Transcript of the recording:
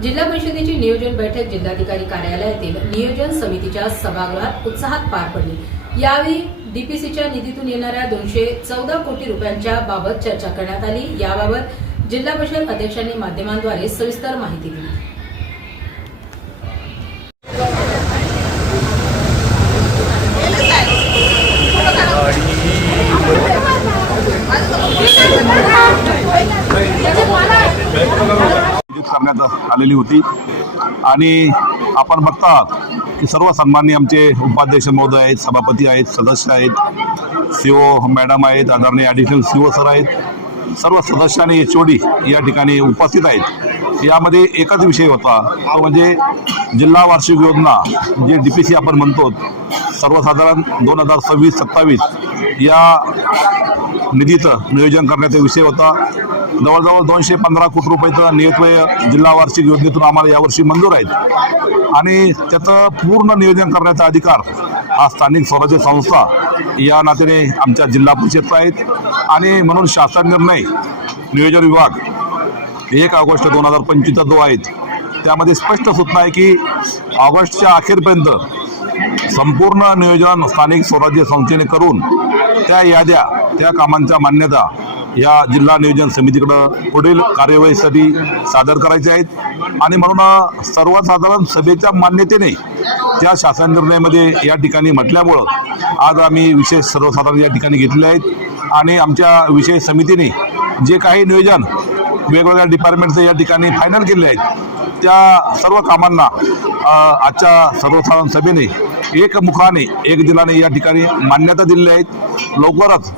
जिल्हा परिषदेची नियोजन बैठक जिल्हाधिकारी कार्यालयातील नियोजन समितीच्या सभागृहात उत्साहात पार पडली। यावेळी डीपीसीच्या निधीतून येणाऱ्या 214 कोटी रुपयांच्या बाबत चर्चा करण्यात आली। याबाबत जिल्हा परिषद अध्यक्षांनी माध्यमांद्वारे सविस्तर माहिती दिली। करण्यात आलेली होती आणि आपण बघतात की सर्व सन्माननीय आमचे उपाध्यक्ष महोदय आहेत, सभापती आहेत, सदस्य आहेत, सीओ मॅडम आहेत, आदरणीय ॲडिशनल सीओ सर आहेत, सर्व सदस्य आणि एचओडी या ठिकाणी उपस्थित आहेत। यामध्ये एकच विषय होता, तो म्हणजे जिल्हा वार्षिक योजना जे डीपीसी आपण म्हणतो, सर्वसाधारण 2026-27 या निधीचं नियोजन करण्याचा विषय होता। जवळजवळ 215 कोटी रुपयाचं नियतव्यय जिल्हा वार्षिक योजनेतून आम्हाला यावर्षी मंजूर आहेत आणि त्याचं पूर्ण नियोजन करण्याचा अधिकार हा स्थानिक स्वराज्य संस्था या नात्याने आमच्या जिल्हा परिषदचा आहेत आणि म्हणून शासन निर्णय नियोजन विभाग 1 ऑगस्ट 2025 जो आहेत त्यामध्ये स्पष्ट सूचना आहे की ऑगस्टच्या अखेरपर्यंत संपूर्ण नियोजन स्थानिक स्वराज्य संस्थेने करून त्या याद्या त्या कामांच्या मान्यता या जिल्हा नियोजन समितीकडे पुढील कार्यवाहीसाठी सादर करायचे आहेत आणि म्हणून सर्वसाधारण सभेच्या मान्यतेने त्या शासन निर्णयामध्ये या ठिकाणी म्हटल्यामुळं आज आम्ही विशेष सर्वसाधारण या ठिकाणी घेतले आहेत आणि आमच्या विशेष समितीने जे काही नियोजन वेगवेगळ्या डिपार्टमेंटचे या ठिकाणी फायनल केले आहेत त्या सर्व कामांना आजच्या सर्वसाधारण सभेने एकमुखाने एक दिलाने या ठिकाणी मान्यता दिलेली आहेत। लवकरच